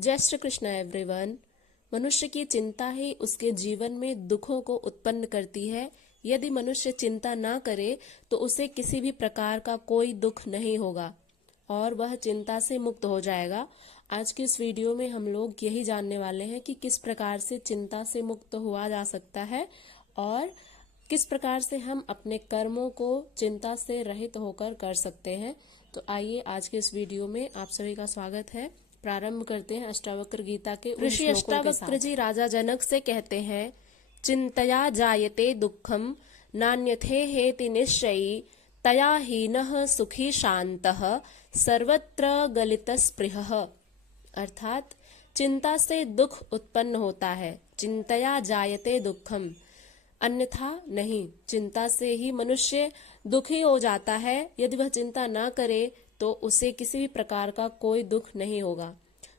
जय श्री कृष्ण एवरीवन। मनुष्य की चिंता ही उसके जीवन में दुखों को उत्पन्न करती है। यदि मनुष्य चिंता ना करे तो उसे किसी भी प्रकार का कोई दुख नहीं होगा और वह चिंता से मुक्त हो जाएगा। आज की इस वीडियो में हम लोग यही जानने वाले हैं कि किस प्रकार से चिंता से मुक्त हुआ जा सकता है और किस प्रकार से हम अपने कर्मों को चिंता से रहित होकर कर सकते हैं। तो आइए आज के इस वीडियो में आप सभी का स्वागत है। प्रारंभ करते हैं अष्टावक्र गीता के ऋषि अष्टावक्र जी राजा जनक से कहते हैं, चिंतया जायते दुखम नान्यथे हेति निश्चयी तया हीनः सुखी शांतः सर्वत्र गलित स्पृहः। अर्थात चिंता से दुख उत्पन्न होता है। चिंतया जायते दुखम, अन्यथा नहीं। चिंता से ही मनुष्य दुखी हो जाता है। यदि वह चिंता ना करे तो उसे किसी भी प्रकार का कोई दुख नहीं होगा।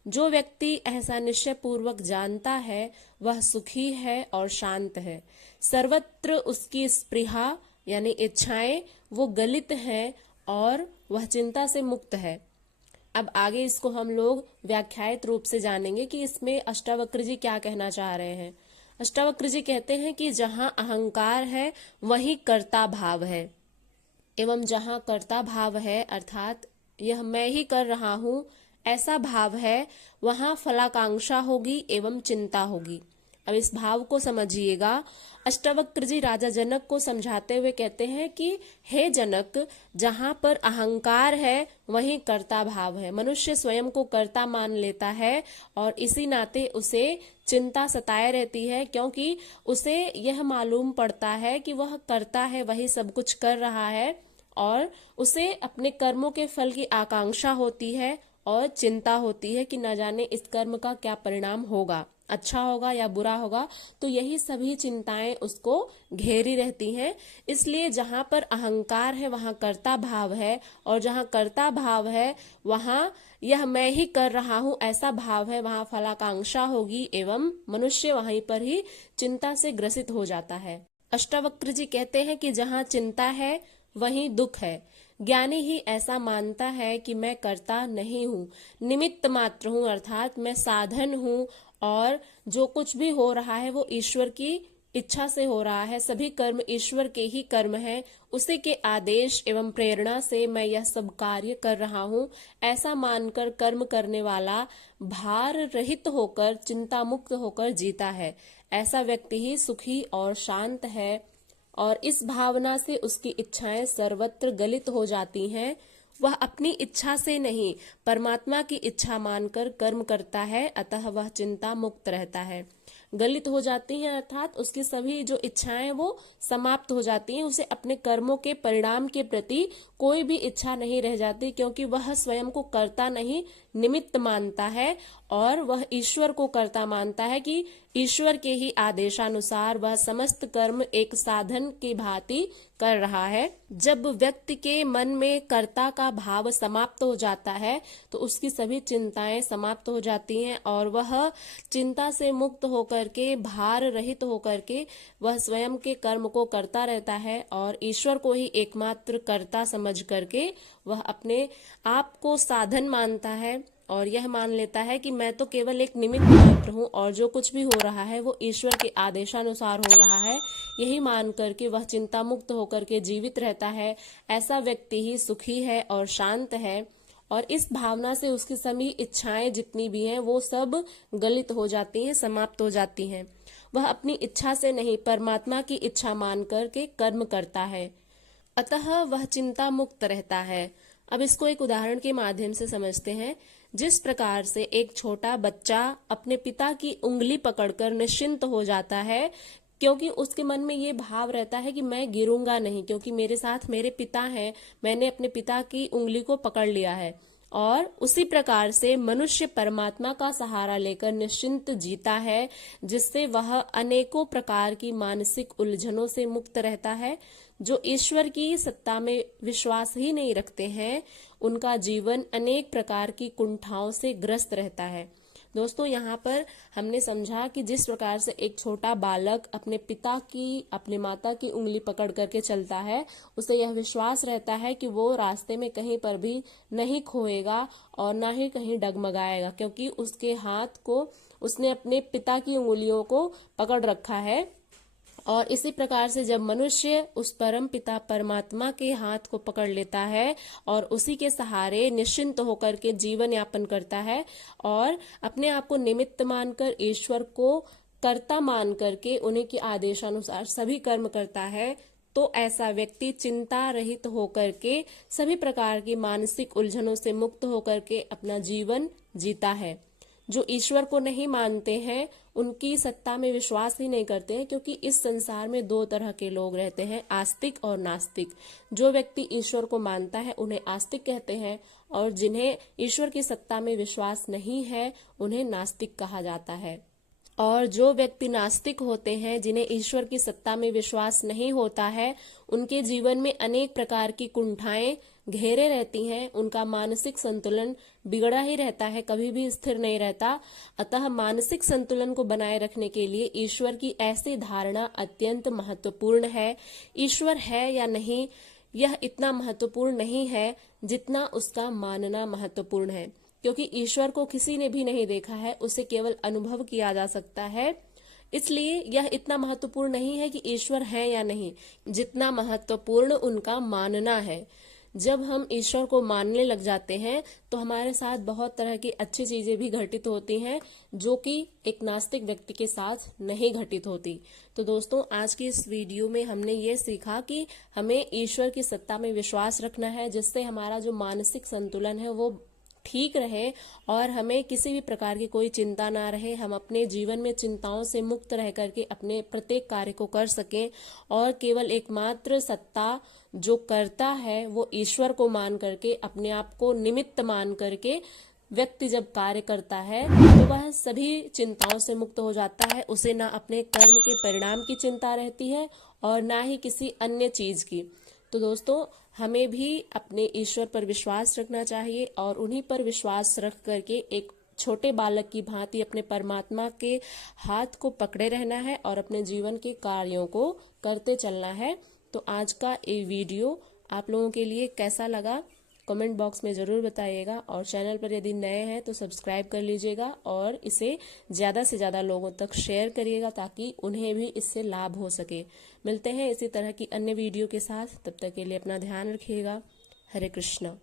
जो व्यक्ति ऐसा निश्चय पूर्वक जानता है वह सुखी है और शांत है। सर्वत्र उसकी स्पृहा यानी इच्छाएं वो गलित हैं और वह चिंता से मुक्त है। अब आगे इसको हम लोग व्याख्यायित रूप से जानेंगे कि इसमें अष्टावक्र जी क्या कहना चाह रहे हैं। अष्टावक्र जी कहते हैं कि जहां अहंकार है वहीं कर्ता भाव है, एवं जहां कर्ता भाव है अर्थात यह मैं ही कर रहा हूं ऐसा भाव है, वहां फलाकांक्षा होगी एवं चिंता होगी। अब इस भाव को समझिएगा। अष्टावक्र जी राजा जनक को समझाते हुए कहते हैं कि हे जनक, जहां पर अहंकार है वहीं कर्ता भाव है। मनुष्य स्वयं को कर्ता मान लेता है और इसी नाते उसे चिंता सताए रहती है, क्योंकि उसे यह मालूम पड़ता है कि वह कर्ता है, वही सब कुछ कर रहा है और उसे अपने कर्मों के फल की आकांक्षा होती है और चिंता होती है कि न जाने इस कर्म का क्या परिणाम होगा, अच्छा होगा या बुरा होगा। तो यही सभी चिंताएं उसको घेरी रहती हैं। इसलिए जहां पर अहंकार है वहां कर्ता भाव है और जहां कर्ता भाव है वहां यह मैं ही कर रहा हूं ऐसा भाव है, वहां फलाकांक्षा होगी एवं मनुष्य वहीं पर ही चिंता से ग्रसित हो जाता है। अष्टावक्र जी कहते हैं कि जहां चिंता है वहीं दुख है। ज्ञानी ही ऐसा मानता है कि मैं कर्ता नहीं हूँ, निमित्त मात्र हूँ, अर्थात मैं साधन हूँ और जो कुछ भी हो रहा है वो ईश्वर की इच्छा से हो रहा है। सभी कर्म ईश्वर के ही कर्म हैं, उसी के आदेश एवं प्रेरणा से मैं यह सब कार्य कर रहा हूँ। ऐसा मानकर कर्म करने वाला भार रहित होकर चिंता मुक्त होकर जीता है। ऐसा व्यक्ति ही सुखी और शांत है और इस भावना से उसकी इच्छाएं सर्वत्र गलित हो जाती हैं। वह अपनी इच्छा से नहीं परमात्मा की इच्छा मानकर कर्म करता है, अतः वह चिंता मुक्त रहता है। गलित हो जाती हैं अर्थात उसकी सभी जो इच्छाएं वो समाप्त हो जाती हैं। उसे अपने कर्मों के परिणाम के प्रति कोई भी इच्छा नहीं रह जाती, क्योंकि वह स्वयं को कर्ता नहीं निमित्त मानता है और वह ईश्वर को कर्ता मानता है कि ईश्वर के ही आदेशानुसार वह समस्त कर्म एक साधन की भांति कर रहा है। जब व्यक्ति के मन में कर्ता का भाव समाप्त हो जाता है तो उसकी सभी चिंताएं समाप्त हो जाती हैं और वह चिंता से मुक्त होकर के भार रहित होकर के वह स्वयं के कर्म को करता रहता है और ईश्वर को ही एकमात्र कर्ता समझ करके वह अपने आप को साधन मानता है और यह मान लेता है कि मैं तो केवल एक निमित्त मात्र हूँ और जो कुछ भी हो रहा है वो ईश्वर के आदेशानुसार हो रहा है। यही मान करके वह चिंता मुक्त होकर के जीवित रहता है। ऐसा व्यक्ति ही सुखी है और शांत है और इस भावना से उसकी सभी इच्छाएं जितनी भी हैं वो सब गलित हो जाती हैं, समाप्त हो जाती हैं। वह अपनी इच्छा से नहीं परमात्मा की इच्छा मान करके कर्म करता है, अतः वह चिंता मुक्त रहता है। अब इसको एक उदाहरण के माध्यम से समझते हैं। जिस प्रकार से एक छोटा बच्चा अपने पिता की उंगली पकड़कर निश्चिंत हो जाता है, क्योंकि उसके मन में ये भाव रहता है कि मैं गिरूंगा नहीं, क्योंकि मेरे साथ मेरे पिता हैं, मैंने अपने पिता की उंगली को पकड़ लिया है। और उसी प्रकार से मनुष्य परमात्मा का सहारा लेकर निश्चिंत जीता है, जिससे वह अनेकों प्रकार की मानसिक उलझनों से मुक्त रहता है। जो ईश्वर की सत्ता में विश्वास ही नहीं रखते हैं उनका जीवन अनेक प्रकार की कुंठाओं से ग्रस्त रहता है। दोस्तों यहाँ पर हमने समझा कि जिस प्रकार से एक छोटा बालक अपने पिता की, अपने माता की उंगली पकड़ करके चलता है, उसे यह विश्वास रहता है कि वो रास्ते में कहीं पर भी नहीं खोएगा और ना ही कहीं डगमगाएगा, क्योंकि उसके हाथ को उसने अपने पिता की उंगलियों को पकड़ रखा है। और इसी प्रकार से जब मनुष्य उस परम पिता परमात्मा के हाथ को पकड़ लेता है और उसी के सहारे निश्चिंत होकर के जीवन यापन करता है और अपने आप को निमित्त मानकर ईश्वर को कर्ता मान करके उन्हीं के आदेशानुसार सभी कर्म करता है, तो ऐसा व्यक्ति चिंता रहित होकर के सभी प्रकार की मानसिक उलझनों से मुक्त होकर के अपना जीवन जीता है। जो ईश्वर को नहीं मानते हैं उनकी सत्ता में विश्वास ही नहीं करते हैं, क्योंकि इस संसार में दो तरह के लोग रहते हैं, आस्तिक और नास्तिक। जो व्यक्ति ईश्वर को मानता है उन्हें आस्तिक कहते हैं और जिन्हें ईश्वर की सत्ता में विश्वास नहीं है उन्हें नास्तिक कहा जाता है। और जो व्यक्ति नास्तिक होते हैं, जिन्हें ईश्वर की सत्ता में विश्वास नहीं होता है, उनके जीवन में अनेक प्रकार की कुंठाएं घेरे रहती हैं, उनका मानसिक संतुलन बिगड़ा ही रहता है, कभी भी स्थिर नहीं रहता। अतः मानसिक संतुलन को बनाए रखने के लिए ईश्वर की ऐसी धारणा अत्यंत महत्वपूर्ण है। ईश्वर है या नहीं, यह इतना महत्वपूर्ण नहीं है जितना उसका मानना महत्वपूर्ण है, क्योंकि ईश्वर को किसी ने भी नहीं देखा है, उसे केवल अनुभव किया जा सकता है। इसलिए यह इतना महत्वपूर्ण नहीं है कि ईश्वर है या नहीं, जितना महत्वपूर्ण उनका मानना है। जब हम ईश्वर को मानने लग जाते हैं तो हमारे साथ बहुत तरह की अच्छी चीजें भी घटित होती हैं, जो कि एक नास्तिक व्यक्ति के साथ नहीं घटित होती। तो दोस्तों, आज की इस वीडियो में हमने ये सीखा कि हमें ईश्वर की सत्ता में विश्वास रखना है, जिससे हमारा जो मानसिक संतुलन है वो ठीक रहे और हमें किसी भी प्रकार की कोई चिंता ना रहे। हम अपने जीवन में चिंताओं से मुक्त रह करके अपने प्रत्येक कार्य को कर सकें और केवल एकमात्र सत्ता जो करता है वो ईश्वर को मान करके, अपने आप को निमित्त मान करके व्यक्ति जब कार्य करता है तो वह सभी चिंताओं से मुक्त हो जाता है। उसे ना अपने कर्म के परिणाम की चिंता रहती है और ना ही किसी अन्य चीज की। तो दोस्तों, हमें भी अपने ईश्वर पर विश्वास रखना चाहिए और उन्हीं पर विश्वास रख करके एक छोटे बालक की भांति अपने परमात्मा के हाथ को पकड़े रहना है और अपने जीवन के कार्यों को करते चलना है। तो आज का ये वीडियो आप लोगों के लिए कैसा लगा कमेंट बॉक्स में ज़रूर बताइएगा, और चैनल पर यदि नए हैं तो सब्सक्राइब कर लीजिएगा और इसे ज़्यादा से ज़्यादा लोगों तक शेयर करिएगा ताकि उन्हें भी इससे लाभ हो सके। मिलते हैं इसी तरह की अन्य वीडियो के साथ, तब तक के लिए अपना ध्यान रखिएगा। हरे कृष्णा।